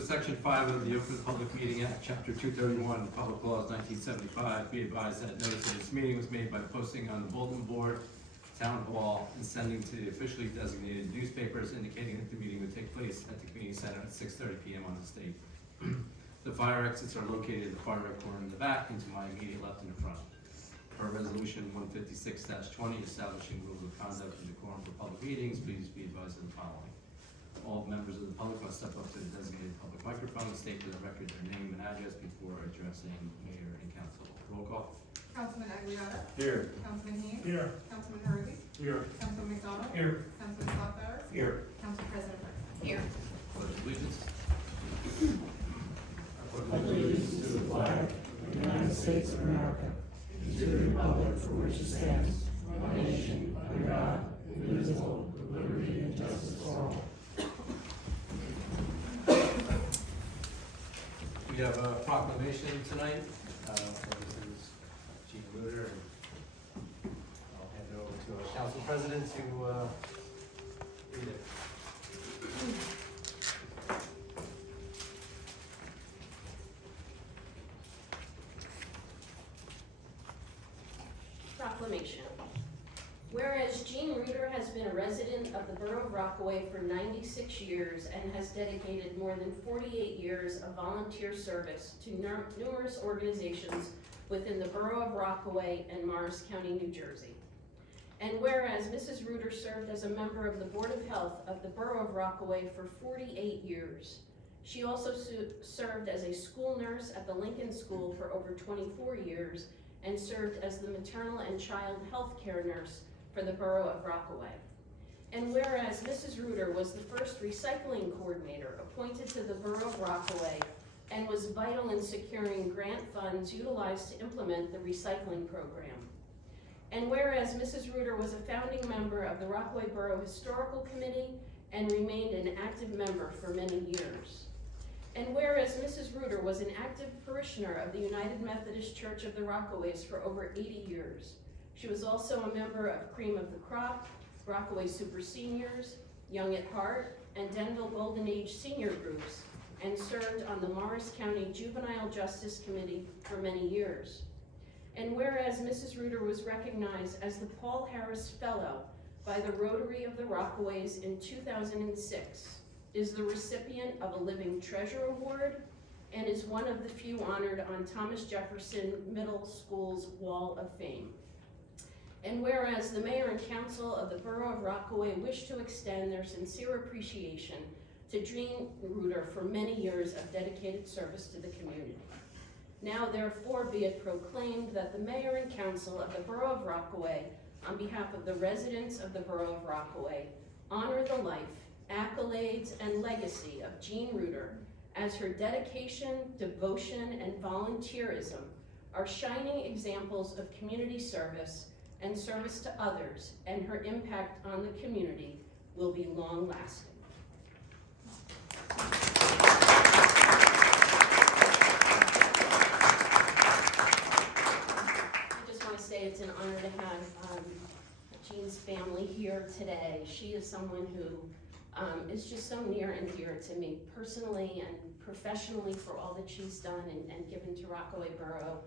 with Section 5 of the Open Public Meeting Act, Chapter 231, Public Laws 1975, be advised that notice of this meeting was made by posting on the bulletin board, town hall, and sending to the officially designated newspapers indicating that the meeting would take place at the community center at 6:30 p.m. on this date. The fire exits are located in the far right corner in the back and to my immediate left in the front. Per Resolution 156-20, establishing rules of conduct and decorum for public meetings, please be advised of the following. All members of the public must step up to the designated public microphone and state for the record their name and address before addressing mayor and council. Roll call. Councilman Aguirre. Here. Councilman Haynes. Here. Councilman Hurley. Here. Councilman McDonald. Here. Councilman Salazar. Here. Council President Bertha. Here. Pledge allegiance. Allegiance to the flag of the United States of America, and to the republic for which it stands, one nation, under God, indivisible, with liberty and justice for all. We have a proclamation tonight. This is Gene Luder. I'll hand it over to our council president to read it. Proclamation. Whereas Gene Reuter has been a resident of the Borough of Rockaway for 96 years and has dedicated more than 48 years of volunteer service to numerous organizations within the Borough of Rockaway and Morris County, New Jersey. And whereas Mrs. Reuter served as a member of the Board of Health of the Borough of Rockaway for 48 years. She also served as a school nurse at the Lincoln School for over 24 years and served as the maternal and child health care nurse for the Borough of Rockaway. And whereas Mrs. Reuter was the first recycling coordinator appointed to the Borough of Rockaway and was vital in securing grant funds utilized to implement the recycling program. And whereas Mrs. Reuter was a founding member of the Rockaway Borough Historical Committee and remained an active member for many years. And whereas Mrs. Reuter was an active parishioner of the United Methodist Church of the Rockaways for over 80 years. She was also a member of Cream of the Crop, Rockaway Super Seniors, Young at Heart, and Denville Golden Age Senior Groups, and served on the Morris County Juvenile Justice Committee for many years. And whereas Mrs. Reuter was recognized as the Paul Harris Fellow by the Rotary of the Rockaways in 2006, is the recipient of a Living Treasure Award, and is one of the few honored on Thomas Jefferson Middle School's Wall of Fame. And whereas the Mayor and Council of the Borough of Rockaway wish to extend their sincere appreciation to Gene Reuter for many years of dedicated service to the community. Now therefore be it proclaimed that the Mayor and Council of the Borough of Rockaway, on behalf of the residents of the Borough of Rockaway, honor the life, accolades, and legacy of Gene Reuter, as her dedication, devotion, and volunteerism are shining examples of community service and service to others, and her impact on the community will be long-lasting. I just want to say it's an honor to have Jean's family here today. She is someone who is just so near and dear to me personally and professionally for all that she's done and given to Rockaway Borough.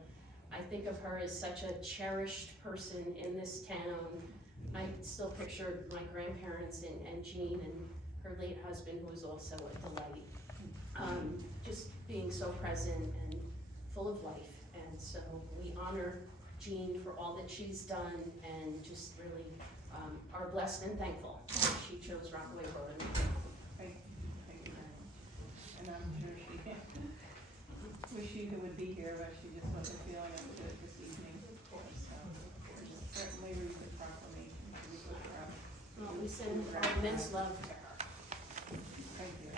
I think of her as such a cherished person in this town. I still picture my grandparents and Jean and her late husband, who was also a delight. Just being so present and full of life. And so we honor Jean for all that she's done and just really are blessed and thankful that she chose Rockaway Borough. Thank you very much. And I'm sure she wish you would be here, but she just wasn't feeling it good this evening. Of course. So certainly read the proclamation. We put her up. Well, we send our immense love to her. Thank you.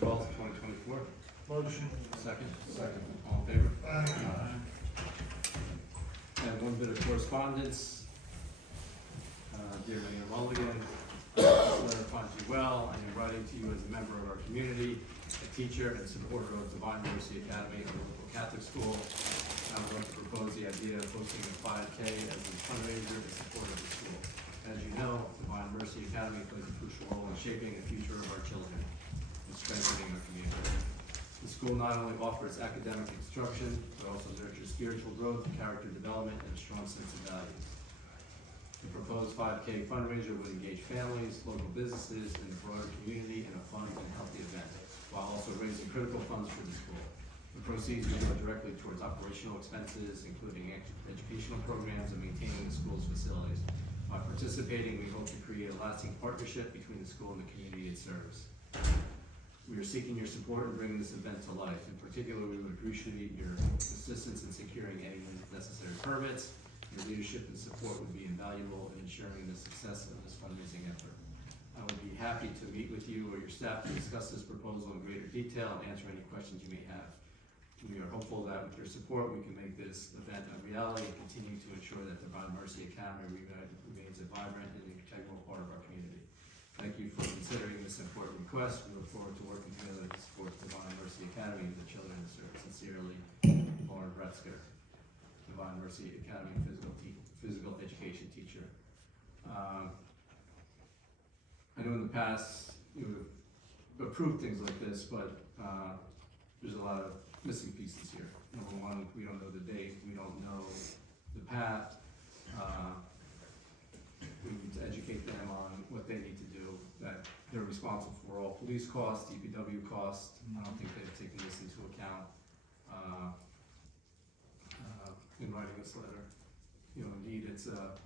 12th, 2024. Motion. Second? Second. All in favor? Aye. And one bit of correspondence. Dear Mayor Mulligan, this letter finds you well. I am writing to you as a member of our community, a teacher and supporter of Divine Mercy Academy, a local Catholic school. I would like to propose the idea of hosting a 5K as a fundraiser in support of the school. As you know, Divine Mercy Academy plays a crucial role in shaping the future of our children and strengthening our community. The school not only offers academic instruction, but also nurtures spiritual growth, character development, and a strong sense of values. The proposed 5K fundraiser would engage families, local businesses, and the broader community in a fun and healthy event, while also raising critical funds for the school. The proceeds will go directly towards operational expenses, including educational programs and maintaining the school's facilities. By participating, we hope to create a lasting partnership between the school and the community it serves. We are seeking your support in bringing this event to life. In particular, we would appreciate your assistance in securing any necessary permits. Your leadership and support would be invaluable in ensuring the success of this fundraising effort. I would be happy to meet with you or your staff to discuss this proposal in greater detail and answer any questions you may have. We are hopeful that with your support, we can make this event a reality and continue to ensure that Divine Mercy Academy remains a vibrant and integral part of our community. Thank you for considering this important request. We look forward to working together to support Divine Mercy Academy and the children who serve. Sincerely, Lauren Bretzker, Divine Mercy Academy physical education teacher. I know in the past you've approved things like this, but there's a lot of missing pieces here. Number one, we don't know the date, we don't know the path. We need to educate them on what they need to do, that they're responsible for all police costs, DPW costs. I don't think they've taken this into account in writing this letter. You know, indeed, it's a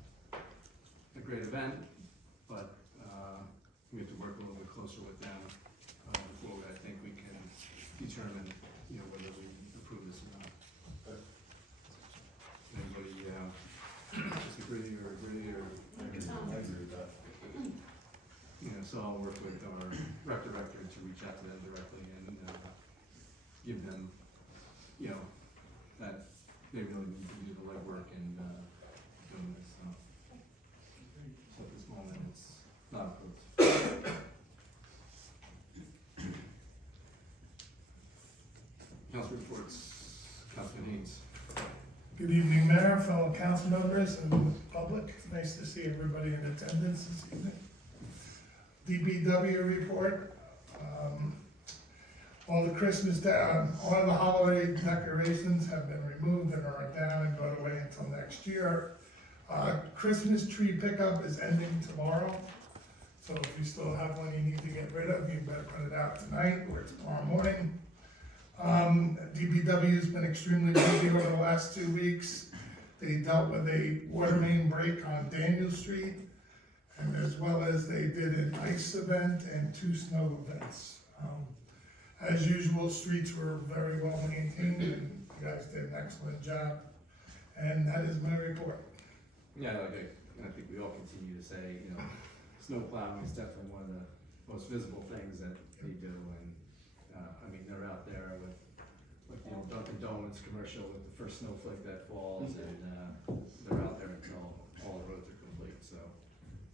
great event, but we have to work a little bit closer with them before I think we can determine, you know, whether we approve this or not. Anybody disagree or agree or? I agree with that. You know, so I'll work with our rec director to reach out to them directly and give them, you know, that they really need to do the legwork and doing this. So at this moment, it's not approved. Council reports, Councilman Haynes. Good evening, Mayor, fellow council members, and public. Nice to see everybody in attendance this evening. DPW report. All the all the holiday decorations have been removed and are down and go away until next year. Christmas tree pickup is ending tomorrow. So if you still have one you need to get rid of, you better put it out tonight or tomorrow morning. DPW's been extremely busy over the last 2 weeks. They dealt with a water main break on Daniel Street, and as well as they did an ice event and 2 snow events. As usual, streets were very well maintained, and you guys did an excellent job. And that is my report. Yeah, I think we all continue to say, you know, snow plowing is definitely one of the most visible things that they do, and I mean, they're out there with, like the old Dunkin' Donuts commercial with the first snowflake that falls, and they're out there until all the roads are complete, so.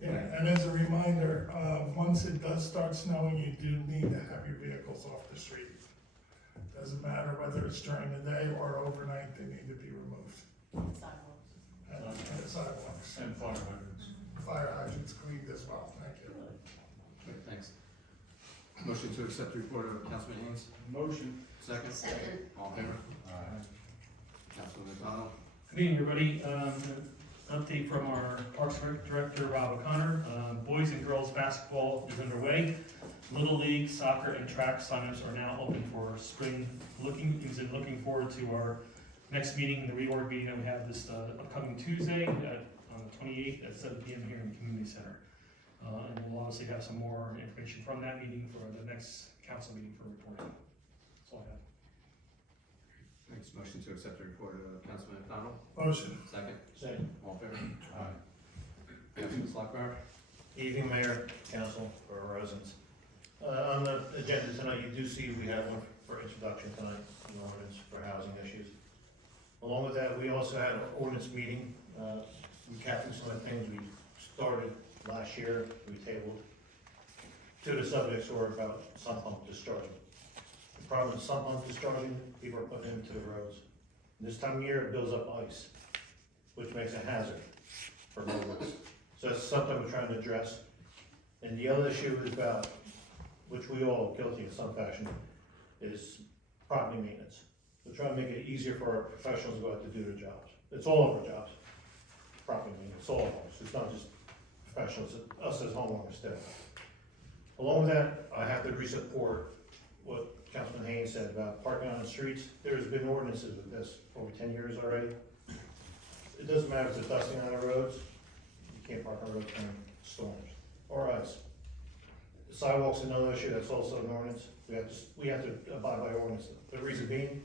Yeah, and as a reminder, once it does start snowing, you do need to have your vehicles off the street. Doesn't matter whether it's during the day or overnight, they need to be removed. Sidewalks. And sidewalks. And fire hydrants. Fire hydrants cleaned as well, thank you. Okay, thanks. Motion to accept the report of Councilman Haynes. Motion. Second? Second. All in favor? Aye. Councilman McDonald? Good evening, everybody. Update from our Parks Director, Rob O'Connor. Boys and girls basketball is underway. Little League, soccer, and track signups are now open for spring. Looking forward to our next meeting, the reorg meeting that we have this upcoming Tuesday on the 28th at 7 p.m. here in the Community Center. And we'll obviously have some more information from that meeting for the next council meeting for reporting. That's all I have. Thanks. Motion to accept the report of Councilman McDonald. Motion. Second? Second. All in favor? Aye. Councilman Slocum? Evening, Mayor, Council, or residents. On the agenda tonight, you do see we have one for introduction tonight, an ordinance for housing issues. Along with that, we also had an ordinance meeting, recapping some of the things we started last year, we tabled. Two of the subjects were about sump pump discharging. The problem with sump pump discharging, people are putting it into the roads. This time of year, it builds up ice, which makes a hazard for motorists. So that's something we're trying to address. And the other issue is about, which we all are guilty in some fashion, is property maintenance. We're trying to make it easier for our professionals to go out to do their jobs. It's all of our jobs, property maintenance, all of us. It's not just professionals, it's us as homeowners too. Along with that, I have to re-support what Councilman Haynes said about parking on the streets. There's been ordinances with this for over 10 years already. It doesn't matter if it's dusting on the roads, you can't park on roads during storms or ice. The sidewalks is another issue, that's also an ordinance. We have to abide by ordinance. The reason being,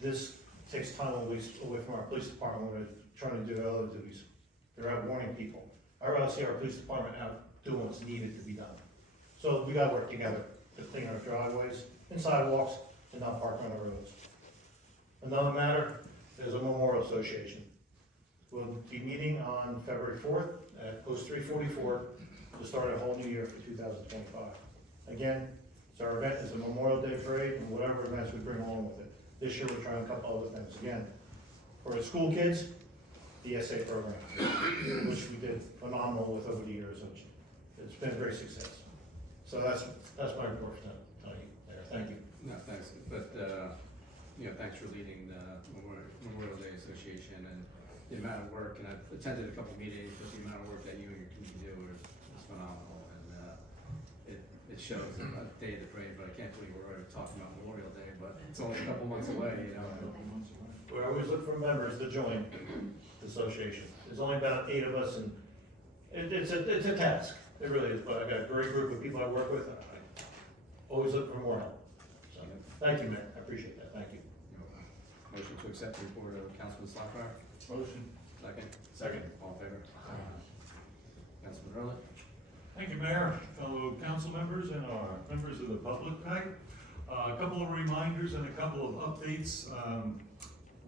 this takes time away from our police department when they're trying to do other duties. They're out warning people. I'd rather see our police department out doing what's needed to be done. So we gotta work together to clean our driveways and sidewalks and not park on the roads. Another matter, there's a Memorial Association. We'll be meeting on February 4th at post 344 to start a whole new year for 2025. Again, it's our event, it's a Memorial Day parade and whatever events we bring along with it. This year we're trying a couple other things. Again, for the school kids, the SA program, which we did phenomenal with over the years, which it's been a great success. So that's my report for tonight. There, thank you. No, thanks, but, thanks for leading the Memorial Day Association and the amount of work, and I've attended a couple meetings, but the amount of work that you and your community do is phenomenal, and it shows a day of the parade, but I can't believe we're already talking about Memorial Day, but it's only a couple months away, We always look for members to join the association. There's only about 8 of us, and it's a task. It really is, but I got a great group of people I work with. I always look for more help. So, thank you, Mayor. I appreciate that. Thank you. Motion to accept the report of Councilman Slackbar? Motion. Second? Second. All in favor? Councilman Hurley? Thank you, Mayor, fellow council members, and our members of the public tonight. A couple of reminders and a couple of updates.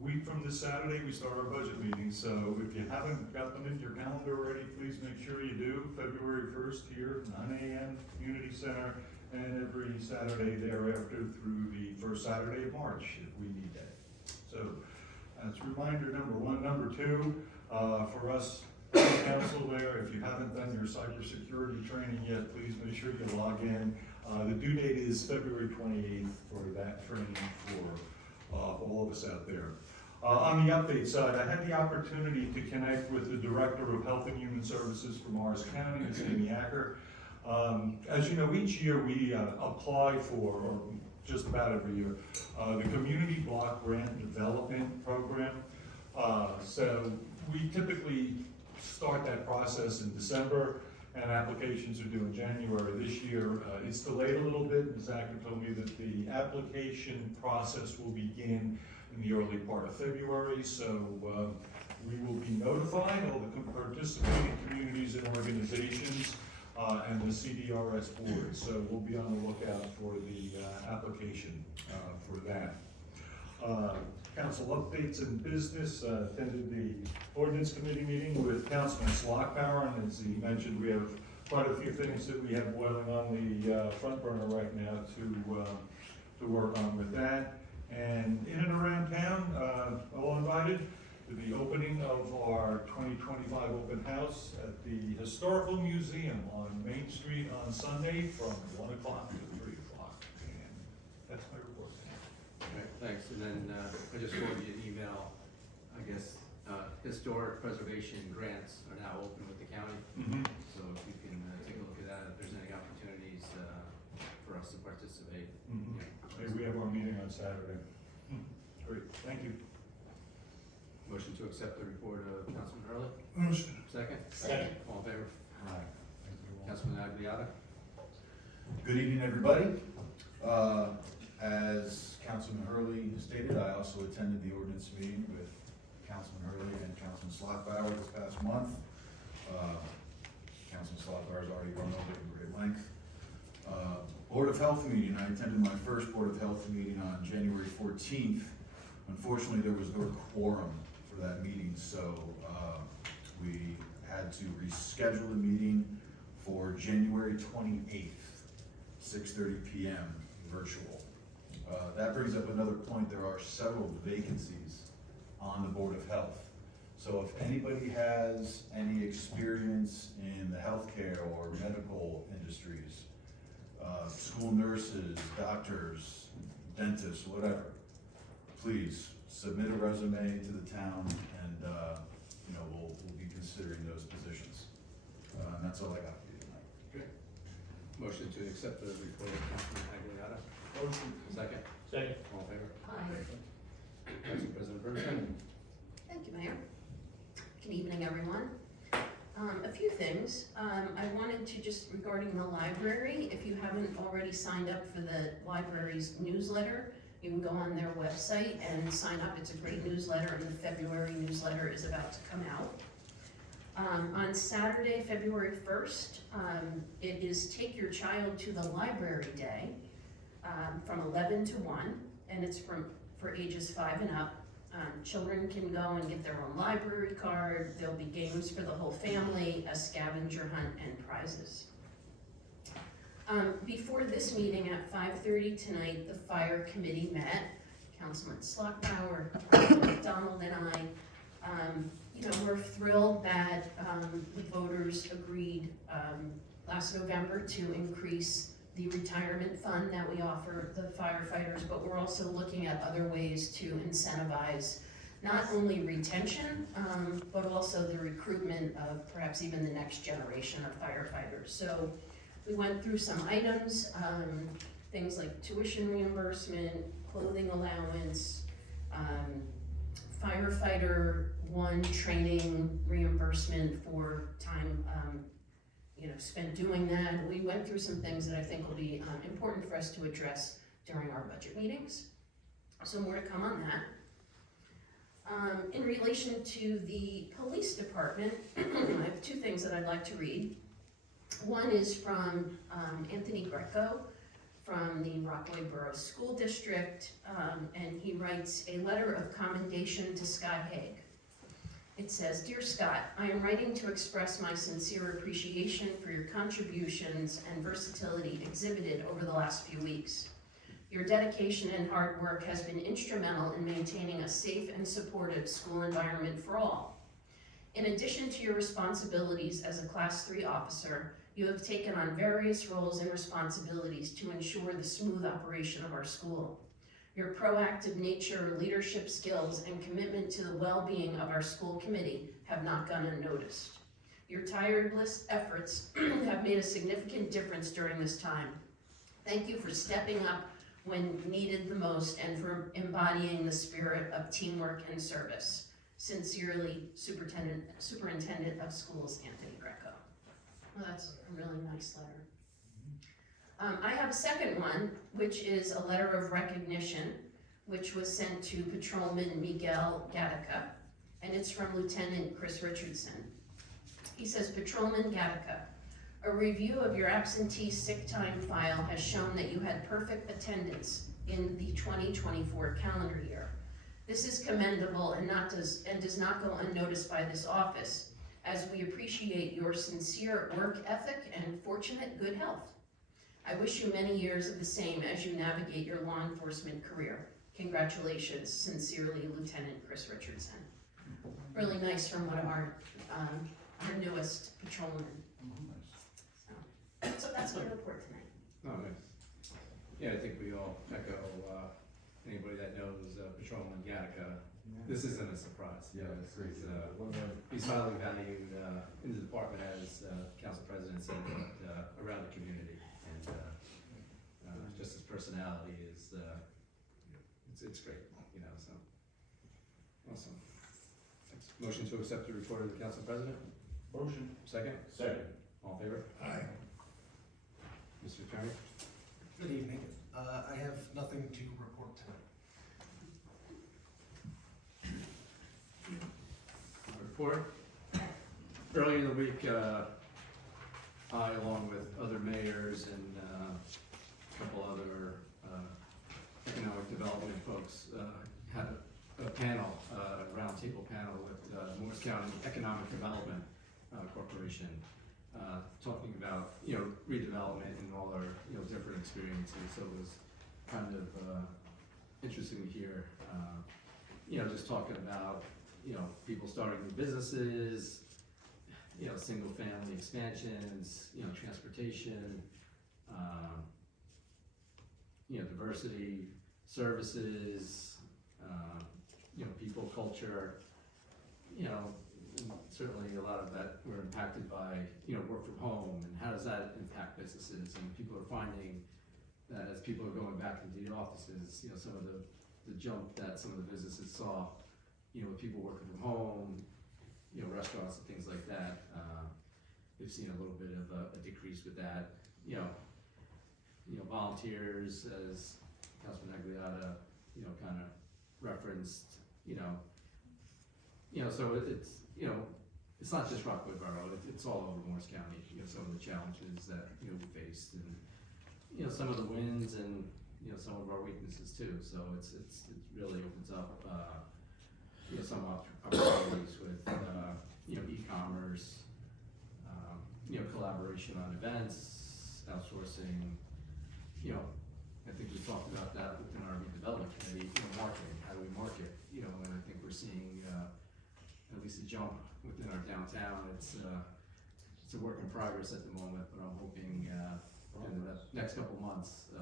Week from this Saturday, we start our budget meeting, so if you haven't got them in your calendar already, please make sure you do. February 1st here, 9 a.m., Community Center, and every Saturday thereafter through the first Saturday of March, if we need that. So that's reminder number one. Number two, for us, council there, if you haven't done your cybersecurity training yet, please make sure you log in. The due date is February 28th for that training for all of us out there. On the update side, I had the opportunity to connect with the Director of Health and Human Services from Morris County, Ms. Amy Acker. As you know, each year we apply for, or just about every year, the Community Block Grant Development Program. So we typically start that process in December, and applications are due in January. This year, it's delayed a little bit. Ms. Acker told me that the application process will begin in the early part of February, so we will be notified, all the participating communities and organizations, and the CDRS board. So we'll be on the lookout for the application for that. Council updates and business, attended the ordinance committee meeting with Councilman Slockbauer, and as he mentioned, we have quite a few things that we have boiling on the front burner right now to work on with that. And in and around town, all invited to the opening of our 2025 open house at the Historical Museum on Main Street on Sunday from 1 o'clock to 3 o'clock. And that's my report. Okay, thanks, and then I just forwarded you an email, I guess, historic preservation grants are now open with the county. So if you can take a look at that, if there's any opportunities for us to participate. Maybe we have our meeting on Saturday. Great, thank you. Motion to accept the report of Councilman Hurley? Motion. Second? Second. All in favor? Aye. Councilman Aguilar? Good evening, everybody. As Councilman Hurley stated, I also attended the ordinance meeting with Councilman Hurley and Councilman Slockbauer this past month. Councilman Slockbauer has already gone over it in great length. Board of Health meeting, I attended my first Board of Health meeting on January 14th. Unfortunately, there was no quorum for that meeting, so we had to reschedule the meeting for January 28th, 6:30 p.m. virtual. That brings up another point. There are several vacancies on the Board of Health. So if anybody has any experience in the healthcare or medical industries, school nurses, doctors, dentists, whatever, please submit a resume to the town and, we'll be considering those positions. And that's all I got for you tonight. Motion to accept the report of Councilman Aguilera. Motion. Second. Second. All in favor? Aye. Council President Bergeron. Thank you, Mayor. Good evening, everyone. A few things. I wanted to just regarding the library, if you haven't already signed up for the library's newsletter, you can go on their website and sign up. It's a great newsletter, and the February newsletter is about to come out. On Saturday, February 1st, it is Take Your Child to the Library Day from 11 to 1, and it's for ages 5 and up. Children can go and get their own library card. There'll be games for the whole family, a scavenger hunt, and prizes. Before this meeting at 5:30 tonight, the fire committee met. Councilman Slockbauer, McDonald, and I. We're thrilled that the voters agreed last November to increase the retirement fund that we offer the firefighters, but we're also looking at other ways to incentivize not only retention, but also the recruitment of perhaps even the next generation of firefighters. So we went through some items, things like tuition reimbursement, clothing allowance, firefighter one training reimbursement for time spent doing that. We went through some things that I think will be important for us to address during our budget meetings. So more to come on that. In relation to the police department, I have two things that I'd like to read. One is from Anthony Greco from the Rockaway Borough School District, and he writes a letter of commendation to Scott Haig. It says, "Dear Scott, I am writing to express my sincere appreciation for your contributions and versatility exhibited over the last few weeks. Your dedication and hard work has been instrumental in maintaining a safe and supportive school environment for all. In addition to your responsibilities as a Class 3 officer, you have taken on various roles and responsibilities to ensure the smooth operation of our school. Your proactive nature, leadership skills, and commitment to the well-being of our school committee have not gone unnoticed. Your tireless efforts have made a significant difference during this time. Thank you for stepping up when needed the most and for embodying the spirit of teamwork and service. Sincerely, Superintendent of Schools, Anthony Greco." Well, that's a really nice letter. I have a second one, which is a letter of recognition, which was sent to Patrolman Miguel Gattaca, and it's from Lieutenant Chris Richardson. He says, "Patrolman Gattaca, a review of your absentee sick time file has shown that you had perfect attendance in the 2024 calendar year. This is commendable and does not go unnoticed by this office, as we appreciate your sincere work ethic and fortunate good health. I wish you many years of the same as you navigate your law enforcement career. Congratulations, sincerely, Lieutenant Chris Richardson." Really nice from one of our newest patrolmen. So that's my report tonight. Oh, nice. Yeah, I think we all echo, anybody that knows Patrolman Gattaca. This isn't a surprise. Yeah, that's great. He's highly valued in the department, as Council President said, around the community. And just his personality is, it's great, so. Awesome. Thanks. Motion to accept the report of the Council President? Motion. Second? Second. All in favor? Aye. Mr. Attorney? Good evening. I have nothing to report tonight. Report. Earlier in the week, I, along with other mayors and a couple other economic development folks, had a panel, a roundtable panel with Morris County Economic Development Corporation, talking about, redevelopment and all our, different experiences. So it was kind of interesting to hear, just talking about, people starting new businesses, single family expansions, transportation, diversity, services, people, culture, certainly a lot of that were impacted by, work from home, and how does that impact businesses? And people are finding that as people are going back into the offices, some of the jump that some of the businesses saw, with people working from home, restaurants and things like that, we've seen a little bit of a decrease with that. Volunteers, as Councilman Aguilera, kind of referenced, so it's not just Rockaway Borough, it's all over Morris County, some of the challenges that, we faced, and, some of the wins and, some of our weaknesses too, so it really opens up, some opportunities with, e-commerce, collaboration on events, outsourcing, I think we talked about that within our redevelopment committee, marketing, how do we market, and I think we're seeing, at least a jump within our downtown. It's a work in progress at the moment, but I'm hoping, in the next couple months,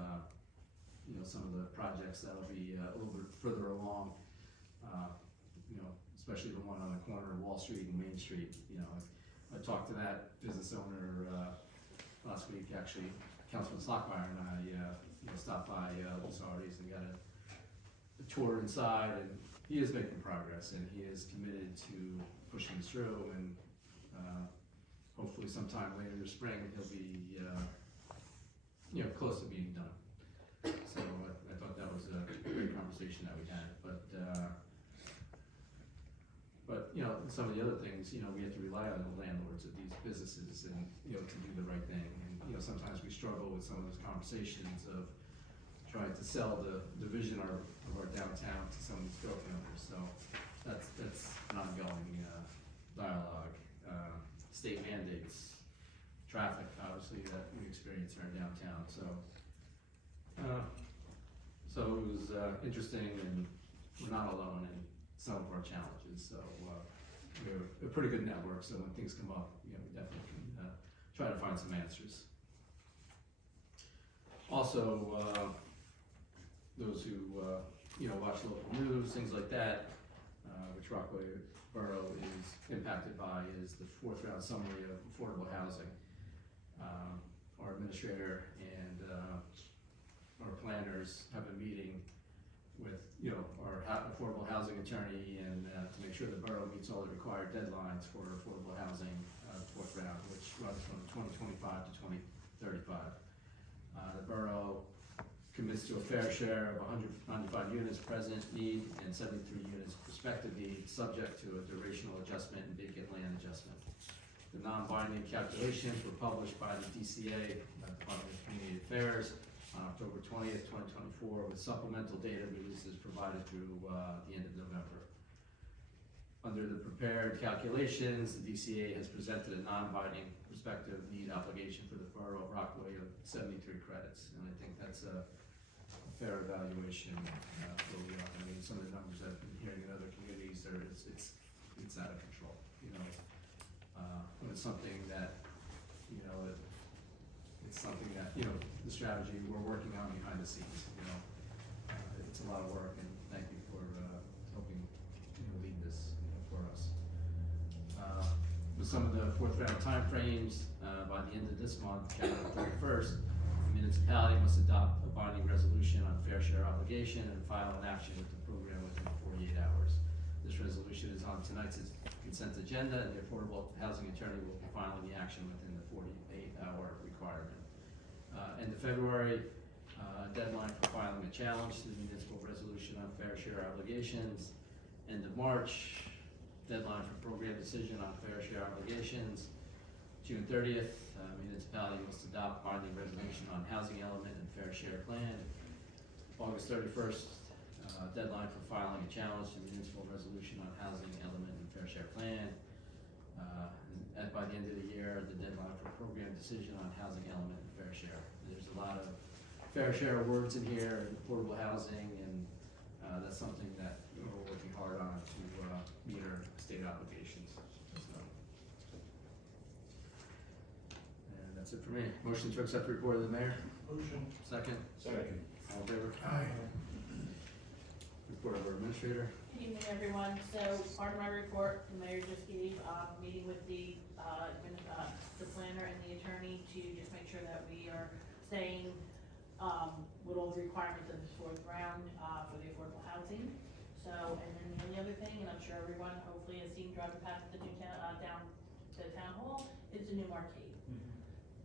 some of the projects that'll be a little bit further along, especially the one on the corner of Wall Street and Main Street. I talked to that business owner last week, actually. Councilman Slockmeyer and I stopped by Lusardi's and got a tour inside, and he is making progress, and he is committed to pushing this through, and hopefully sometime later this spring he'll be close to being done. So I thought that was a great conversation that we had, but some of the other things, we have to rely on the landlords of these businesses and, to do the right thing. And, sometimes we struggle with some of those conversations of trying to sell the vision of our downtown to some of these building owners. So that's an ongoing dialogue. State mandates, traffic, obviously, that we experience in our downtown. So it was interesting, and we're not alone in some of our challenges. So we're a pretty good network. So when things come up, we definitely can try to find some answers. Also, those who watch local news, things like that, which Rockaway Borough is impacted by, is the 4th round summary of affordable housing. Our administrator and our planners have a meeting with our affordable housing attorney, and to make sure the borough meets all the required deadlines for affordable housing, 4th round, which runs from 2025 to 2035. The borough commits to a fair share of 195 units present need and 73 units prospective need, subject to a durational adjustment and vacant land adjustment. The non-binding calculations were published by the DCA, Department of Community Affairs, on October 20th, 2024, with supplemental data releases provided through the end of November. Under the prepared calculations, the DCA has presented a non-binding prospective need obligation for the borough of Rockaway of 73 credits, and I think that's a fair evaluation where we are. I mean, some of the numbers I've been hearing in other communities, it's out of control. When it's something that, it's something that, the strategy we're working on behind the scenes, it's a lot of work, and thank you for helping, lead this, for us. With some of the 4th round timeframes, by the end of this month, January 31st, the municipality must adopt a binding resolution on fair share obligation and file an action with the program within 48 hours. This resolution is on tonight's consent agenda, and the affordable housing attorney will be filing the action within the 48-hour requirement. End of February, deadline for filing a challenge to the municipal resolution on fair share obligations. End of March, deadline for program decision on fair share obligations. June 30th, municipality must adopt binding resolution on housing element and fair share plan. August 31st, deadline for filing a challenge to municipal resolution on housing element and fair share plan. And by the end of the year, the deadline for program decision on housing element and fair share. There's a lot of fair share words in here, affordable housing, and that's something that we're working hard on to meet our state obligations. So. And that's it for me. Motion to accept the report of the mayor. Motion. Second. Second. All in favor? Aye. Report of our administrator. Good evening, everyone. So part of my report, the mayor just gave, meeting with the planner and the attorney to just make sure that we are staying, with all the requirements of this fourth round, for the affordable housing. So, and then the only other thing, and I'm sure everyone hopefully has seen driving past the new town, down to the town hall, is the new marquee.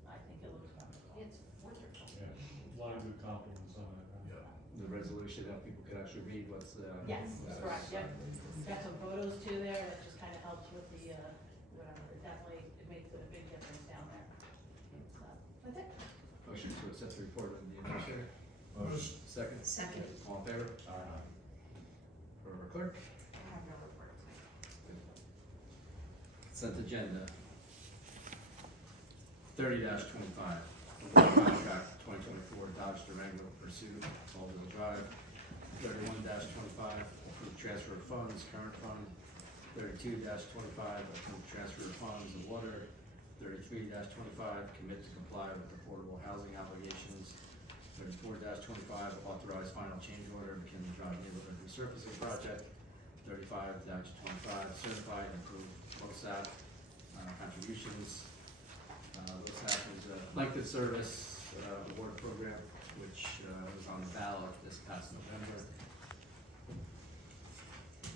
I think it looks wonderful. It's wonderful. Yeah, a lot of good compliments on that. The resolution that people could actually read what's. Yes, what's- correct, yep. Got some photos too there, that just kind of helps with the, whatever, it definitely, it makes a big difference down there. So, that's it. Motion to accept the report of the administrator. Motion. Second. Second. All in favor? Aye. For our clerk. I have no report tonight. Consent agenda. 30-25. Contract 2024 Dodge Durango Pursuit, all-wheel drive. 31-25. Approved transfer of funds, current fund. 32-25. Approved transfer of funds of water. 33-25. Commit to comply with affordable housing obligations. 34-25. Authorize final change order McKinley Drive neighborhood resurfacing project. 35-25. Certified and approved LoSAP contributions. LoSAP is a length of service award program, which was on the ballot this past November.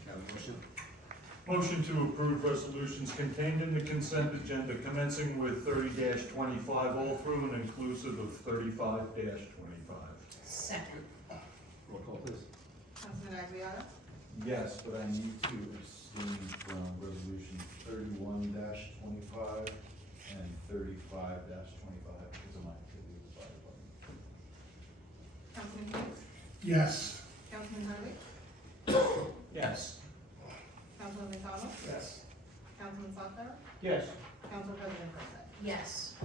Have a motion? Motion to approve resolutions contained in the consent agenda commencing with 30-25 all through and inclusive of 35-25. Second. Roll call, please. Councilman Aguilar? Yes, but I need to abstain from resolution 31-25 and 35-25 because of my activity with the fire department. Councilman Hughes? Yes. Councilman Hurley? Yes. Councilman McConnell? Yes. Councilman Sotto? Yes. Council President Prescott? Yes.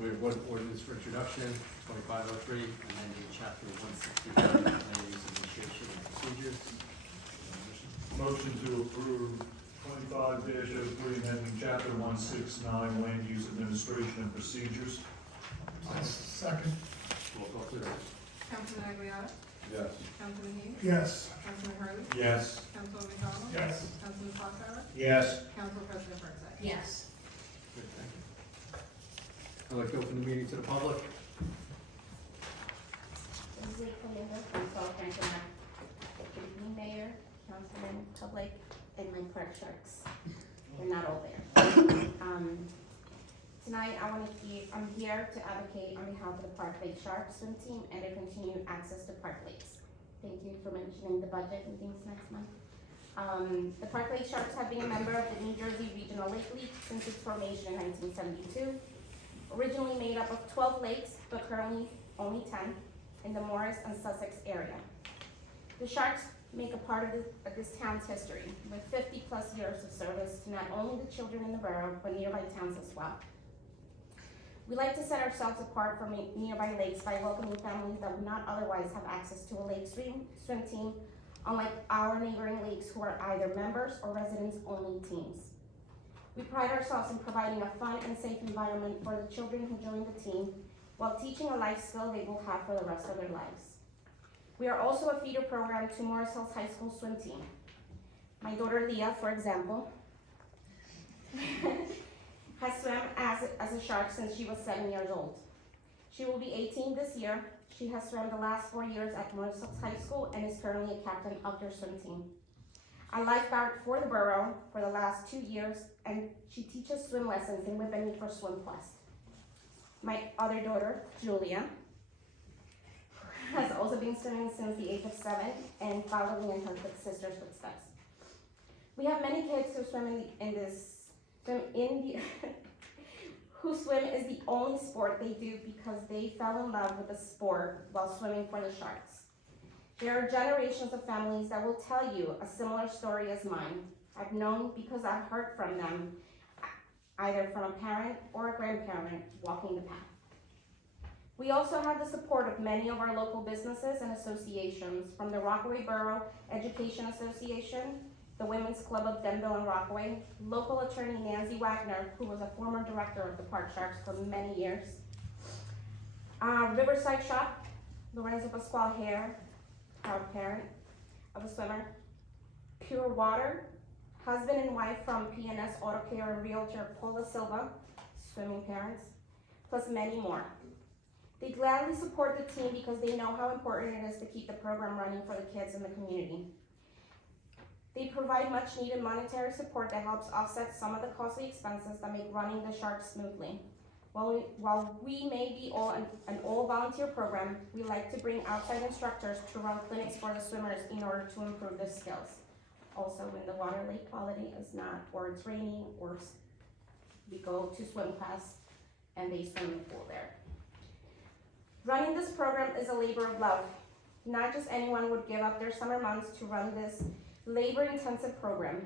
We have one ordinance for introduction, 2503, amending chapter 161, land use administration and procedures. Motion to approve 25-03 amending chapter 169 land use administration and procedures. Second. Roll call, please. Councilman Aguilar? Yes. Councilman Hughes? Yes. Councilman Hurley? Yes. Councilman McConnell? Yes. Councilman Sotto? Yes. Council President Prescott? Yes. Good, thank you. I'd like to open the meeting to the public. Leslie Cleaver from 12 Franklin Ave. Good evening, Mayor, Councilman, public, and my park sharks. They're not all there. Tonight, I'm here to advocate on behalf of the Park Lake Sharks swim team and their continued access to Park Lakes. Thank you for mentioning the budget meetings next month. The Park Lake Sharks have been a member of the New Jersey Regional Lake League since its formation in 1972. Originally made up of 12 lakes, but currently only 10 in the Morris and Sussex area. The Sharks make a part of this town's history with 50+ years of service to not only the children in the borough, but nearby towns as well. We like to set ourselves apart from nearby lakes by welcoming families that would not otherwise have access to a lake swim team, unlike our neighboring lakes who are either members or residents-only teams. We pride ourselves in providing a fun and safe environment for the children who join the team, while teaching a life skill they will have for the rest of their lives. We are also a feeder program to Morris Hills High School swim team. My daughter Leah, for example, has swam as a shark since she was 7 years old. She will be 18 this year. She has swam the last 4 years at Morris Hills High School and is currently a captain of their swim team. I lifeguard for the borough for the last 2 years, and she teaches swim lessons in Whippany for Swim Quest. My other daughter, Julia, has also been swimming since the age of 7 and following in her sister's footsteps. We have many kids who swim who swim is the only sport they do because they fell in love with the sport while swimming for the Sharks. There are generations of families that will tell you a similar story as mine. I've known because I've heard from them, either from a parent or a grandparent walking the path. We also have the support of many of our local businesses and associations, from the Rockaway Borough Education Association, the Women's Club of Denville and Rockaway, local attorney Nancy Wagner, who was a former director of the Park Sharks for many years, Riverside Shop, Lorenzo Pasquale Hare, proud parent of a swimmer, Pure Water, husband and wife from PNS Auto Care and realtor Paula Silva, swimming parents, plus many more. They gladly support the team because they know how important it is to keep the program running for the kids in the community. They provide much needed monetary support that helps offset some of the costly expenses that make running the Sharks smoothly. While we may be an all-volunteer program, we like to bring outside instructors to run clinics for the swimmers in order to improve their skills. Also, when the water lake quality is not, or it's raining, or we go to swim class and they swim in the pool there. Running this program is a labor of love. Not just anyone would give up their summer months to run this labor-intensive program.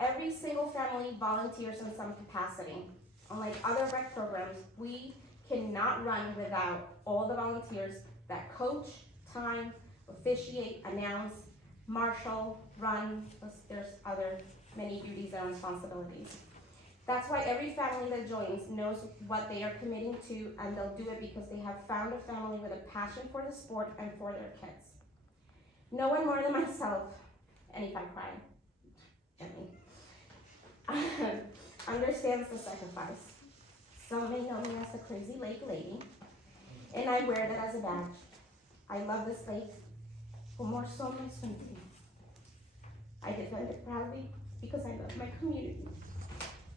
Every single family volunteers in some capacity. Unlike other rec programs, we cannot run without all the volunteers that coach, time, officiate, announce, marshal, run. There's other many duties and responsibilities. That's why every family that joins knows what they are committing to, and they'll do it because they have found a family with a passion for the sport and for their kids. No one more than myself, and if I cry, gently, understands the sacrifice. Some may know me as the Crazy Lake Lady, and I wear that as a badge. I love this lake, but more so my swim team. I defend it proudly because I love my community,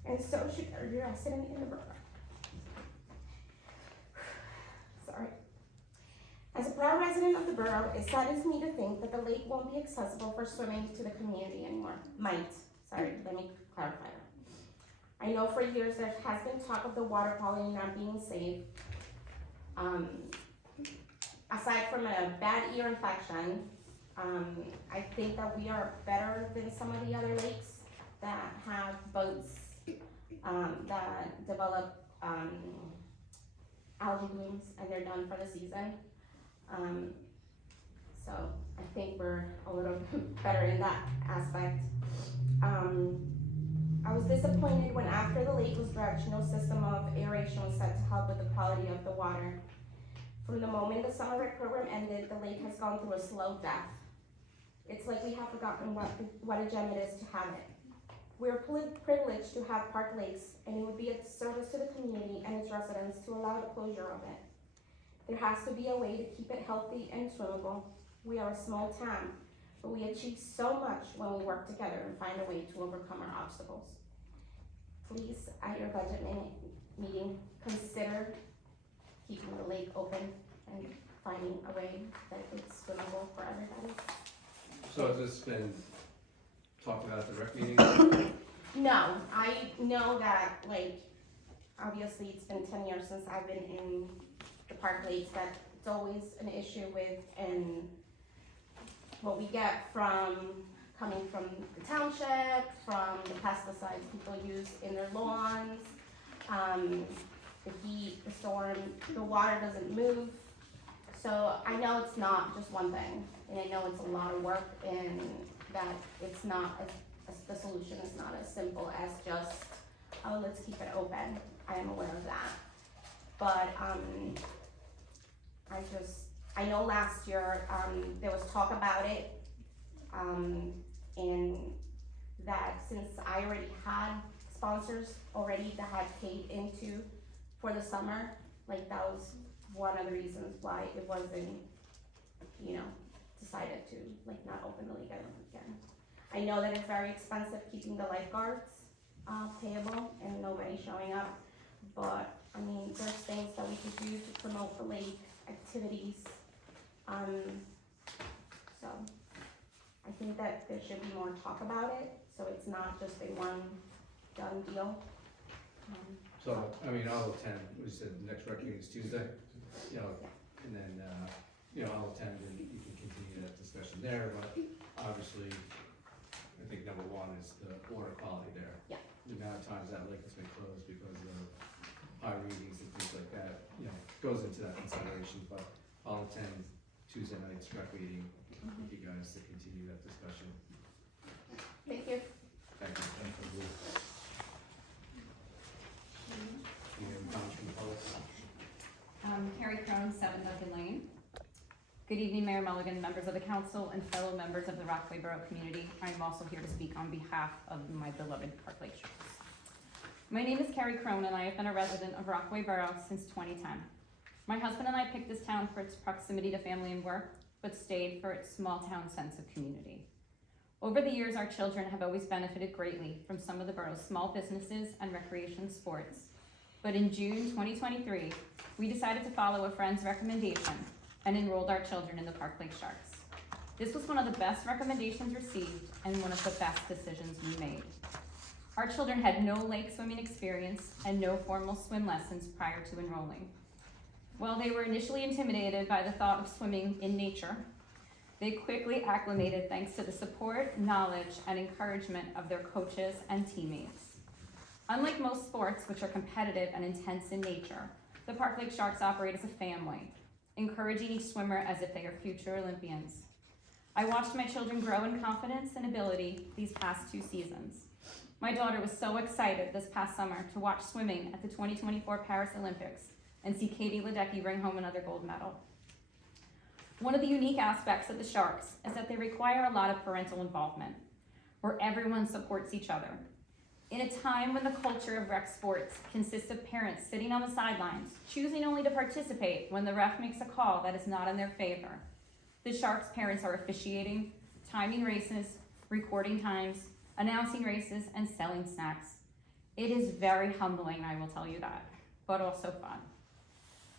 and so should every resident in the borough. Sorry. As a proud resident of the borough, it saddens me to think that the lake won't be accessible for swimming to the community anymore. Let me clarify that. I know for years there has been talk of the water quality not being safe. Aside from a bad ear infection, I think that we are better than some of the other lakes that have boats that develop algae blooms and they're done for the season. So I think we're a little better in that aspect. I was disappointed when after the lake was dredged, no system of aeration was set to help with the quality of the water. From the moment the summer rec program ended, the lake has gone through a slow death. It's like we have forgotten what a gem it is to have it. We're privileged to have Park Lakes, and it would be a service to the community and its residents to allow the closure of it. There has to be a way to keep it healthy and swimmable. We are a small town, but we achieve so much when we work together and find a way to overcome our obstacles. Please, at your budget meeting, consider keeping the lake open and finding a way that it's swimmable for everybody. So has this been talked about at the rec meeting? No, I know that, obviously it's been 10 years since I've been in the Park Lakes, that it's always an issue with, and what we get from coming from the township, from the pesticides people use in their lawns, the heat, the storm, the water doesn't move. So I know it's not just one thing, and I know it's a lot of work, and that it's not, the solution is not as simple as just, oh, let's keep it open. I am aware of that. But I know last year there was talk about it, and that since I already had sponsors already that had paid into for the summer, that was one of the reasons why it wasn't, decided to not open the lake again. I know that it's very expensive keeping the lifeguards payable and nobody showing up, but there's things that we could do to promote the lake activities. So I think that there should be more talk about it, so it's not just a one done deal. So, I mean, I'll attend, we said the next rec meeting is Tuesday, you know, and then, you know, I'll attend and you can continue that discussion there, but obviously, I think number one is the water quality there. Yeah. The amount of times that lake has been closed because of high readings and things like that, you know, goes into that consideration, but I'll attend Tuesday night's rec meeting with you guys to continue that discussion. Thank you. Thank you. Any other comments from the public? Carrie Crone, 7 Duncan Lane. Good evening, Mayor Mulligan, members of the council, and fellow members of the Rockaway Borough community. I am also here to speak on behalf of my beloved Park Lake Sharks. My name is Carrie Crone, and I have been a resident of Rockaway Borough since 2010. My husband and I picked this town for its proximity to family and work, but stayed for its small town sense of community. Over the years, our children have always benefited greatly from some of the borough's small businesses and recreation sports. But in June 2023, we decided to follow a friend's recommendation and enrolled our children in the Park Lake Sharks. This was one of the best recommendations received and one of the best decisions we made. Our children had no lake swimming experience and no formal swim lessons prior to enrolling. While they were initially intimidated by the thought of swimming in nature, they quickly acclimated thanks to the support, knowledge, and encouragement of their coaches and teammates. Unlike most sports, which are competitive and intense in nature, the Park Lake Sharks operate as a family, encouraging each swimmer as if they are future Olympians. I watched my children grow in confidence and ability these past 2 seasons. My daughter was so excited this past summer to watch swimming at the 2024 Paris Olympics and see Katie Ledecky bring home another gold medal. One of the unique aspects of the Sharks is that they require a lot of parental involvement, where everyone supports each other. In a time when the culture of rec sports consists of parents sitting on the sidelines, choosing only to participate when the ref makes a call that is not in their favor, the Sharks' parents are officiating, timing races, recording times, announcing races, and selling snacks. It is very humbling, I will tell you that, but also fun.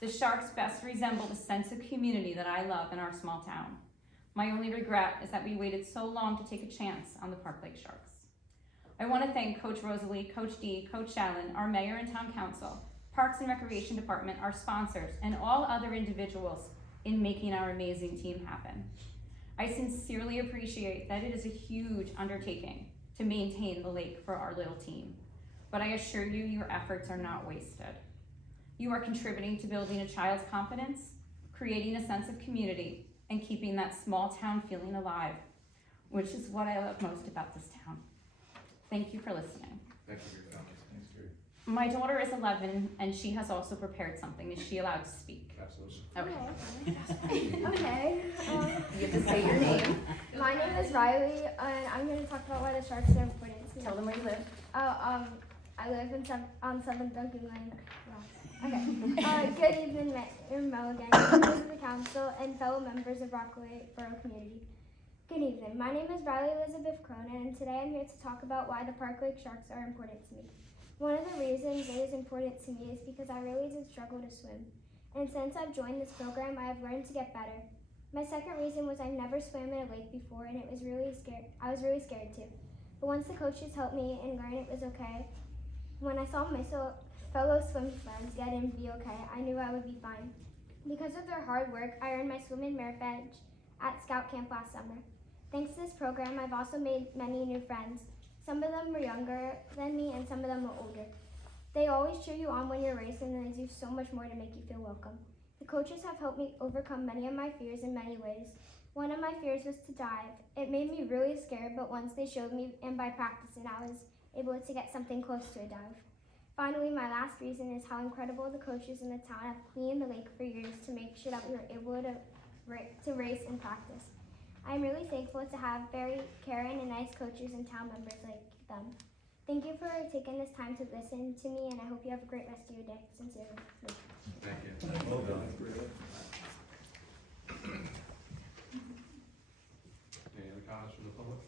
The Sharks best resemble the sense of community that I love in our small town. My only regret is that we waited so long to take a chance on the Park Lake Sharks. I want to thank Coach Rosalie, Coach D, Coach Shallon, our mayor and town council, Parks and Recreation Department, our sponsors, and all other individuals in making our amazing team happen. I sincerely appreciate that it is a huge undertaking to maintain the lake for our little team, but I assure you your efforts are not wasted. You are contributing to building a child's confidence, creating a sense of community, and keeping that small town feeling alive, which is what I love most about this town. Thank you for listening. Thank you for your comments. Thanks, Gary. My daughter is 11, and she has also prepared something. Is she allowed to speak? Absolutely. Okay. Okay. You have to say your name. My name is Riley, and I'm going to talk about why the Sharks are important to me. Tell them where you live. I live on 7th Duncan Lane. Okay. Good evening, Mayor Mulligan, members of the council, and fellow members of Rockaway Borough community. Good evening. My name is Riley Elizabeth Cronin, and today I'm here to talk about why the Park Lake Sharks are important to me. One of the reasons it is important to me is because I really did struggle to swim. And since I've joined this program, I have learned to get better. My second reason was I've never swam in a lake before, and I was really scared too. But once the coaches helped me and learned it was okay, when I saw my fellow swim friends get in and be okay, I knew I would be fine. Because of their hard work, I earned my swim and merit badge at Scout Camp last summer. Thanks to this program, I've also made many new friends. Some of them were younger than me, and some of them were older. They always cheer you on when you're racing, and they do so much more to make you feel welcome. The coaches have helped me overcome many of my fears in many ways. One of my fears was to dive. It made me really scared, but once they showed me, and by practicing, I was able to get something close to a dive. Finally, my last reason is how incredible the coaches in the town have cleaned the lake for years to make sure that we were able to race and practice. I'm really thankful to have very caring and nice coaches and town members like them. Thank you for taking this time to listen to me, and I hope you have a great rest of your day. Sincerely. Thank you. Well done. Any other comments from the public?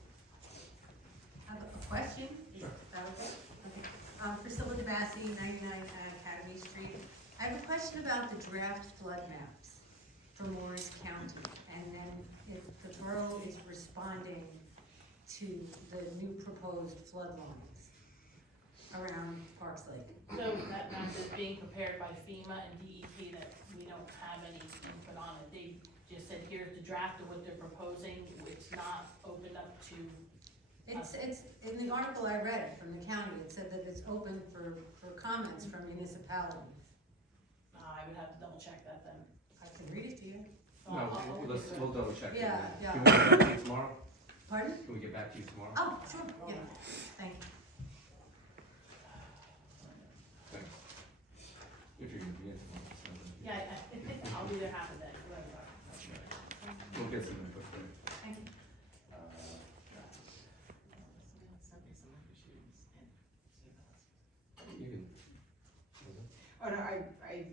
I have a question. Sure. Is that okay? Okay. Priscilla DeBassi, 99 Academy Street. I have a question about the draft flood maps for Morris County. And then if the borough is responding to the new proposed flood lines around Parks Lake. So that map is being prepared by FEMA and DEP that we don't have any input on it. They just said, here's the draft of what they're proposing. It's not opened up to, It's, in the article I read from the county, it said that it's open for comments from municipalities. I would have to double check that then. I can read it to you. So No, I'll look let's, into it. we'll double check. Yeah, yeah. Can we get back to you tomorrow? Pardon? Can we get back to you tomorrow? Oh, sure, yeah, thank you. Thanks. If you're gonna be in tomorrow. so. Yeah, I'll be there half a day, whatever. We'll get some input for you. Thank you. You can. Oh, no, I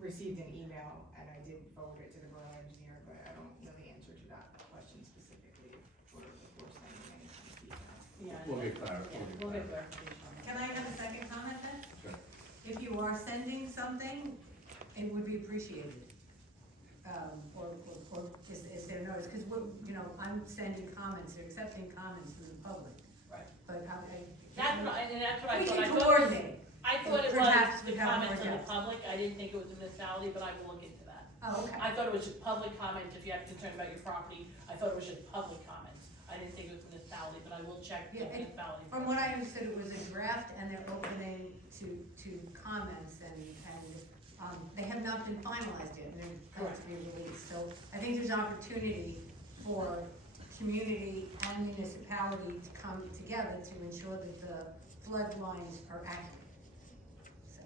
received an email and I did forward it to the borough engineer, but I don't know the answer to that question specifically before sending any kind of detail. Yeah. We'll get clarity. Yeah, we'll get clarification on that. Can I have a second comment then? Sure. If you are sending something, it would be appreciated. Or is there notice, because I'm sending comments, or accepting comments from the public. Right. But That's what I we thought. can coordinate. I thought it Perhaps was the we haven't comments worked on the out. public. I didn't think it was a municipality, but I will look into that. Oh, okay. I thought it was just public comments if you have concern about your property. I thought it was just public comments. I didn't think it was municipality, but I will check the Yeah, and municipality. From what I understood, it was a draft and they're opening to comments and they have not been finalized yet, and they're going to be released. So I think there's opportunity for community and municipality to come together to ensure that the flood lines are accurate. So,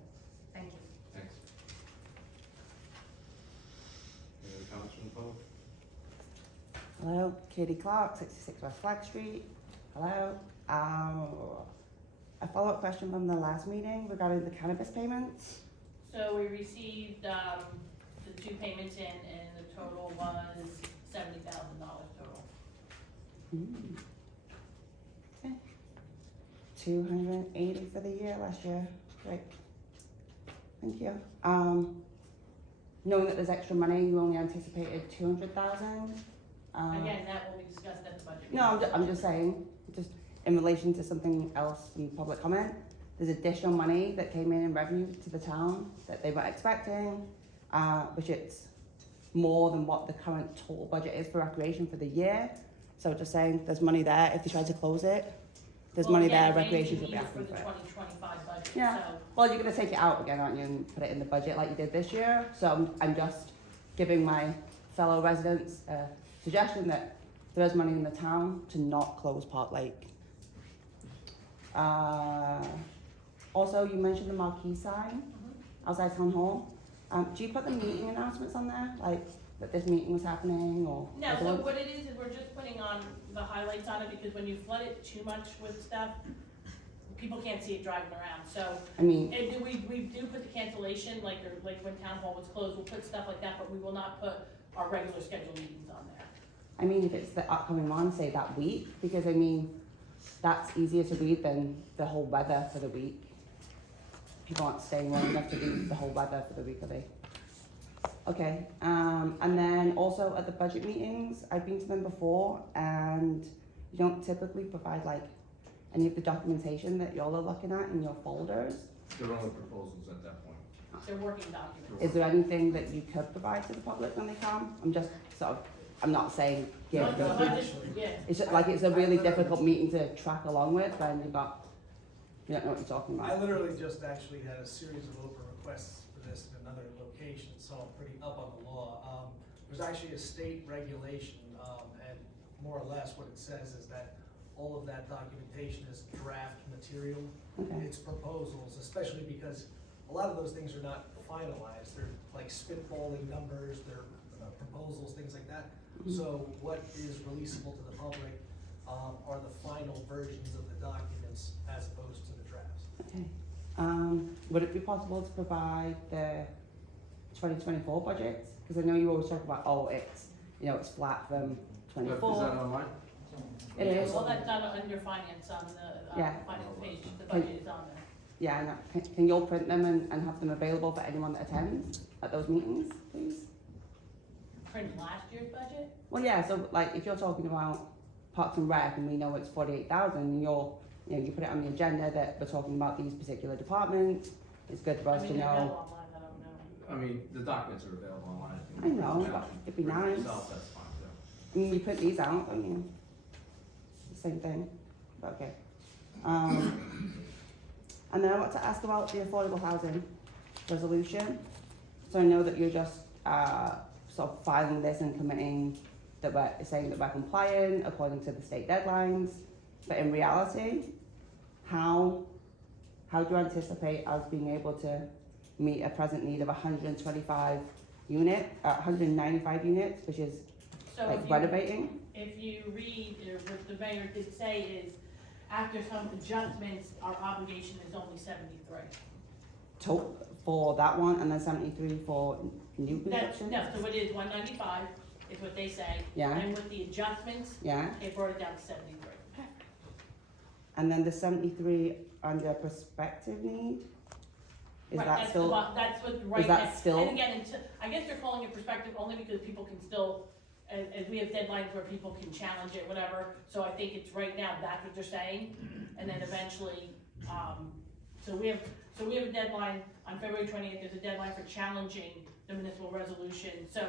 thank you. Thanks. Any other comments from the public? Hello, Katie Clark, 66 West Flag Street. Hello. A follow-up question from the last meeting regarding the cannabis payments. So we received, the 2 payments in, and the total was $70,000 total. Okay. 280 for the year last year. Great. Thank you. Knowing that there's extra money, you only anticipated 200,000. Again, that will be discussed at the budget. No, I'm just saying, just in relation to something else in public comment, there's additional money that came in revenue to the town that they weren't expecting, which it's more than what the current total budget is for recreation for the year. So just saying, there's money there. If they try to close it, there's money there, recreation will be asking for it. For the 2025 budget, Yeah. so. Well, you're gonna take it out again, aren't you, and put it in the budget like you did this year? So I'm just giving my fellow residents a suggestion that there's money in the town to not close Park Lake. Also, you mentioned the marquee sign outside town hall. Do you put the meeting announcements on there, like that this meeting was happening, or? No, other so ones? what it is we're just putting on the highlights on it, because when you flood it too much with stuff, people can't see it driving around, so. I mean, And we do put the cancellation, like when town hall was closed, we'll put stuff like that, but we will not put our regular scheduled meetings on there. I mean, if it's the upcoming one, say that week, because I mean, that's easier to read than the whole weather for the week. People aren't staying long enough to read the whole weather for the week, are they? Okay, and then also at the budget meetings, I've been to them before, and you don't typically provide like any of the documentation that y'all are looking at in your folders. There are only proposals at that point. They're working documents. Is there anything that you could provide to the public when they come? I'm not saying, No, yeah, no, I just- yeah. it's just, like, it's a really difficult meeting to track along with when you don't know what you're talking I about. literally just actually had a series of open requests for this in another location, so I'm pretty up on the law. There's actually a state regulation, and more or less what it says is that all of that documentation is draft material. Okay. It's proposals, especially because a lot of those things are not finalized. They're like spitballing numbers, they're proposals, things like that. So what is releasable to the public are the final versions of the documents as opposed to the drafts. Okay. Would it be possible to provide the 2024 budgets? Because I know you always talk about, it's flat from Is that 24. online? It is. Well, that's done under finance on the Yeah. finance page, the budget is on there. Yeah, and can you all print them and have them available for anyone that attends at those meetings, please? Print last year's budget? Well, yeah, so like if you're talking about Parks and Rec and we know it's 48,000, and you put it on the agenda that we're talking about these particular departments, it's good for us to they're know. available online, I don't know. I mean, the documents are available online. I know, but it'd be For nice. yourself, that's fine, too. I mean, you print these out, I mean, it's the same thing, but okay. And then I want to ask about the affordable housing resolution. So I know that you're just, sort of filing this and committing that we're saying that we're compliant according to the state deadlines, but in reality, how do you anticipate us being able to meet a present need of 195 units, which is So like if you- renovating? If you read, what the mayor did say is, after some adjustments, our obligation is only 73. For that one, and then 73 for new That's, construction? no, so it is 195, is what they say. Yeah. And with the adjustments, Yeah, they brought it down to 73. and then the 73 under prospective need? Is Right, that that's still, that's what right that now. still- And again, I guess they're calling it perspective only because people can still, as we have deadlines where people can challenge it, whatever. So I think it's right now, that's what they're saying. And then eventually, so we have a deadline on February 20th, there's a deadline for challenging the municipal resolution. So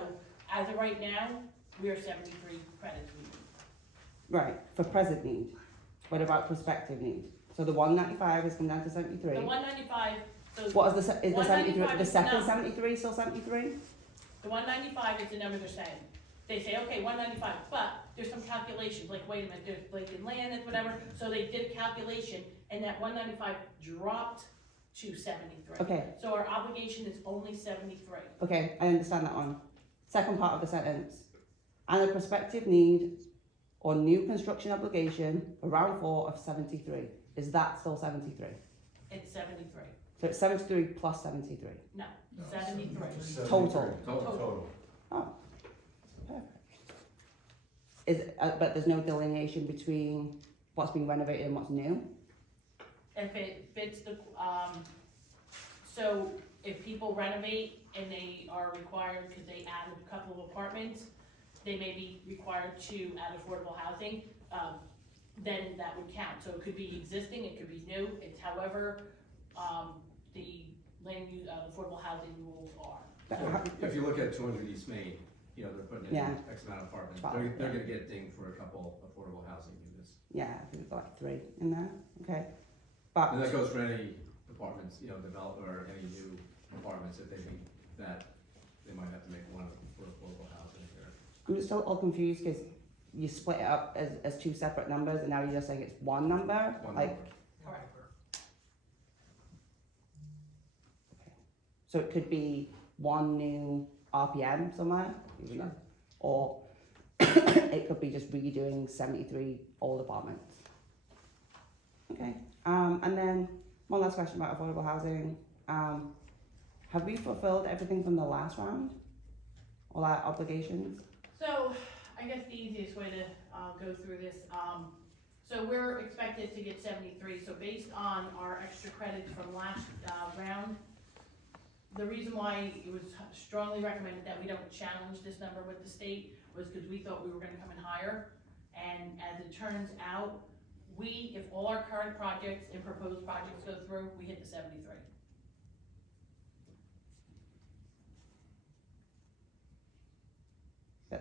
as of right now, we are 73 credits. right, for present need? What about prospective need? So the 195 has come down to 73? The 195, so What is the 73, 195 the is second no. 73 still 73? the 195 is the number they're saying. They say, okay, 195, but there's some calculations, like, wait a minute, there's vacant land and whatever, so they did a calculation, and that 195 dropped to 73. Okay, So our obligation is only 73. okay, I understand that one. Second part of the sentence. And a prospective need or new construction obligation, a round 4 of 73. Is that still 73? It's 73. So it's 73 plus 73. No, 73. Total. Total. Oh, perfect. But there's no delineation between what's being renovated and what's new? If it fits the, so if people renovate and they are required, because they add a couple of apartments, they may be required to add affordable housing, then that would count. So it could be existing, it could be new, it's however, the land use, affordable housing rules are. So if you look at 200 East Main, they're putting in Yeah. X amount of apartments, Wow. they're gonna get dinged for a couple affordable housing units. Yeah, I think it's like 3 in there, okay. But And that goes for any apartments, develop, or any new apartments that they think that they might have to make one for affordable housing here. I'm just a little confused because you split it up as 2 separate numbers and now you're just saying it's one number? One Like, number. Correct. so it could be one new RPM somewhere, even though, or it could be just redoing 73 old apartments. Okay, and then one last question about affordable housing. Have we fulfilled everything from the last round? All our obligations? So, I guess the easiest way to go through this, so we're expected to get 73, so based on our extra credits from last round, the reason why it was strongly recommended that we don't challenge this number with the state was because we thought we were gonna come in higher, and as it turns out, if all our current projects and proposed projects go through, we hit the 73.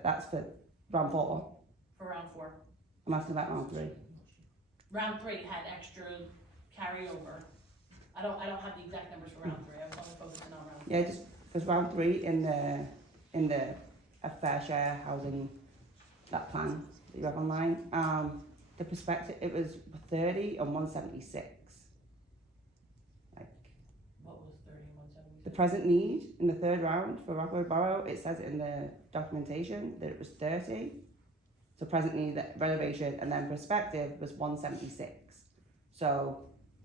That's for round 4. For round 4. I'm asking about round 3. Round 3 had extra carryover. I don't have the exact numbers for round 3, I was only focusing on round 4. Yeah, just because round 3 in the a fair share housing, that plan that you have online, the perspective, it was 30 and 176. Like, What was 30 and 176? the present need in the 3rd round for Rockaway Borough, it says it in the documentation that it was 30. So present need, that renovation, and then perspective was 176. So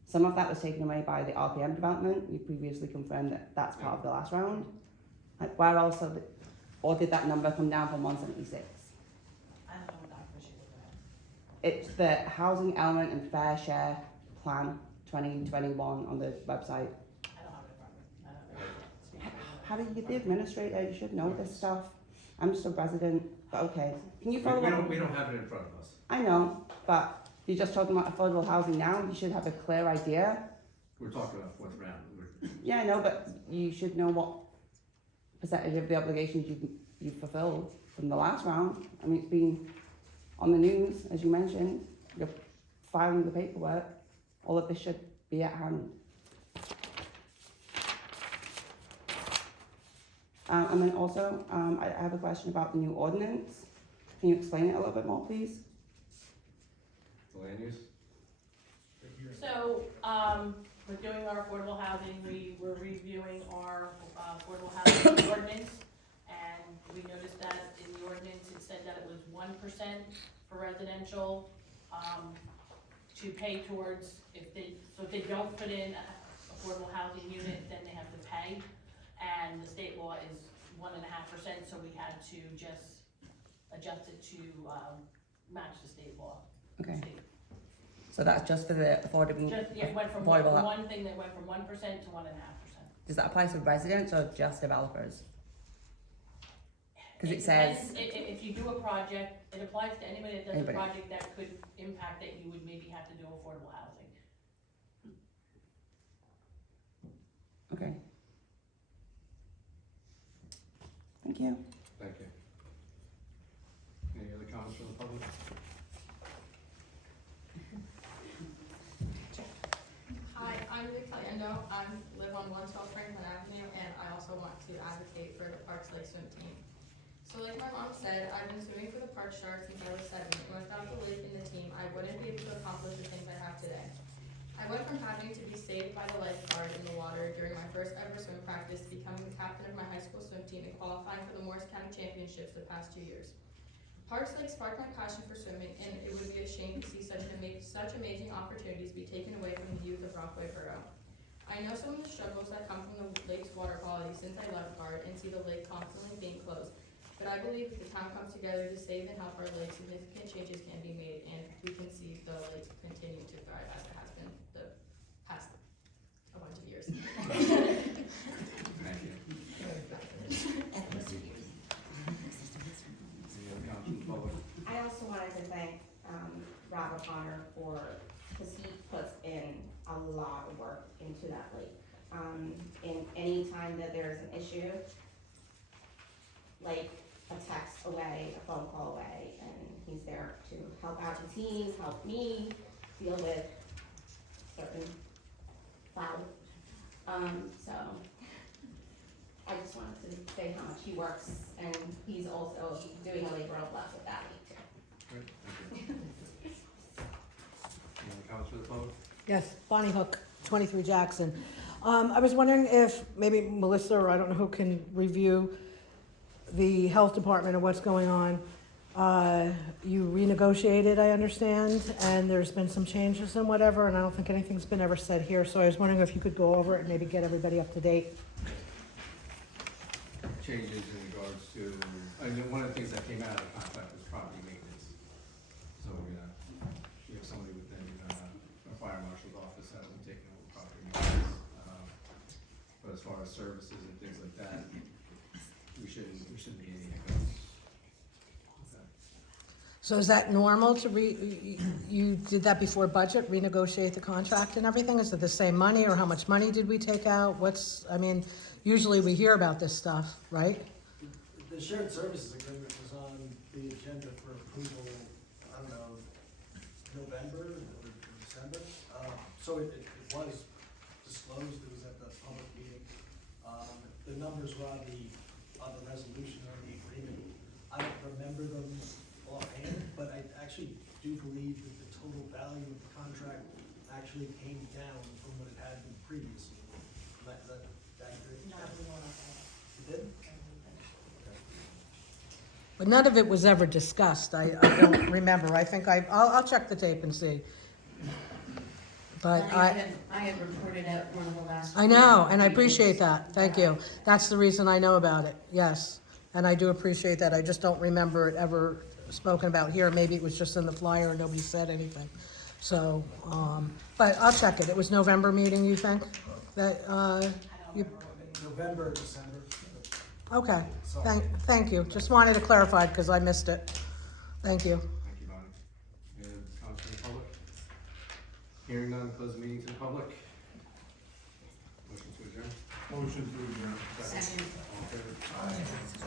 some of that was taken away by the RPM development. You previously confirmed that that's part of the last round. Like, where else, or did that number come down from 176? I don't know what document you look at. It's the housing element and fair share plan 2021 on the website. I don't have it in front of me. I don't know. How do you get the administrator? You should know this stuff. I'm just a resident. But okay, can you We follow up? don't have it in front of us. I know, but you're just talking about affordable housing now, you should have a clear idea. We're talking about fourth round. Yeah, I know, but you should know what percentage of the obligations you've fulfilled from the last round. I mean, it's been on the news, as you mentioned, you're filing the paperwork, all of this should be at hand. And then also, I have a question about the new ordinance. Can you explain it a little bit more, please? The land use? So, with doing our affordable housing, we were reviewing our affordable housing ordinance, and we noticed that in the ordinance, it said that it was 1% for residential, to pay towards, if they don't put in a affordable housing unit, then they have to pay, and the state law is 1.5%, so we had to just adjust it to, match the state law. Okay. State. So that's just for the affordable. Just, yeah, it went from affordable. one thing that went from 1% to 1.5%. Does that apply to residents or just developers? Because it depends. says, If you do a project, it applies to anybody that does Anybody. a project that could impact that you would maybe have to do affordable housing. okay. Thank you. Thank you. Any other comments from the public? Hi, I'm Vic Caliendo. I live on 112 Franklin Avenue, and I also want to advocate for the Parks Lake swim team. So like my mom said, I've been swimming for the Park Sharks since I was 7, and without the lake and the team, I wouldn't be able to accomplish the things I have today. I went from having to be saved by the lifeguard in the water during my first ever swim practice to becoming the captain of my high school swim team and qualifying for the Morris County Championships the past 2 years. Parks Lake sparked my passion for swimming, and it would be a shame to see such amazing opportunities be taken away from the youth of Rockaway Borough. I know some of the struggles that come from the lake's water quality since I lifeguard and see the lake constantly being closed, but I believe if the town comes together to save and help our lake, significant changes can be made, and we can see the lake continue to thrive as it has been the past a bunch of years. Thank you. Any other comments from the public? I also wanted to thank Rob O'Connor because he puts in a lot of work into that lake. And any time that there's an issue, like a text away, a phone call away, and he's there to help out the teams, help me deal with certain files. So I just wanted to say how much he works, and he's also doing a labor of love with that lake too. Great, thank you. Any other comments from the public? Yes, Bonnie Hook, 23 Jackson. I was wondering if maybe Melissa, or I don't know who, can review the health department and what's going on. You renegotiated, I understand, and there's been some changes and whatever, and I don't think anything's been ever said here, so I was wondering if you could go over it and maybe get everybody up to date. Changes in regards to, I mean, one of the things that came out of the contract was property maintenance. So we have somebody within a fire marshal's office that will be taking over property maintenance. But as far as services and things like that, we shouldn't be any hiccups. Okay. So is that normal to you did that before budget, renegotiate the contract and everything? Is it the same money, or how much money did we take out? Usually we hear about this stuff, right? The shared services agreement was on the agenda for approval, I don't know, November or December. So it was disclosed, it was at the public meeting. The numbers were on the resolution or the agreement. I don't remember them offhand, but I actually do believe that the total value of the contract actually came down from what it had been previously. That agree? It did? But none of it was ever discussed. I don't remember. I think I'll check the tape and see. But I had reported out one of the last. I know, and I appreciate that. Thank you. That's the reason I know about it, yes. And I do appreciate that. I just don't remember it ever spoken about here. Maybe it was just in the flyer and nobody said anything. So, but I'll check it. It was November meeting, you think? That, November, December. Okay, thank you. Just wanted to clarify because I missed it. Thank you. Thank you, Bonnie. Any other comments from the public? Hearing none, close the meeting to the public. Motion to adjourn. Motion to adjourn. Second. All in favor?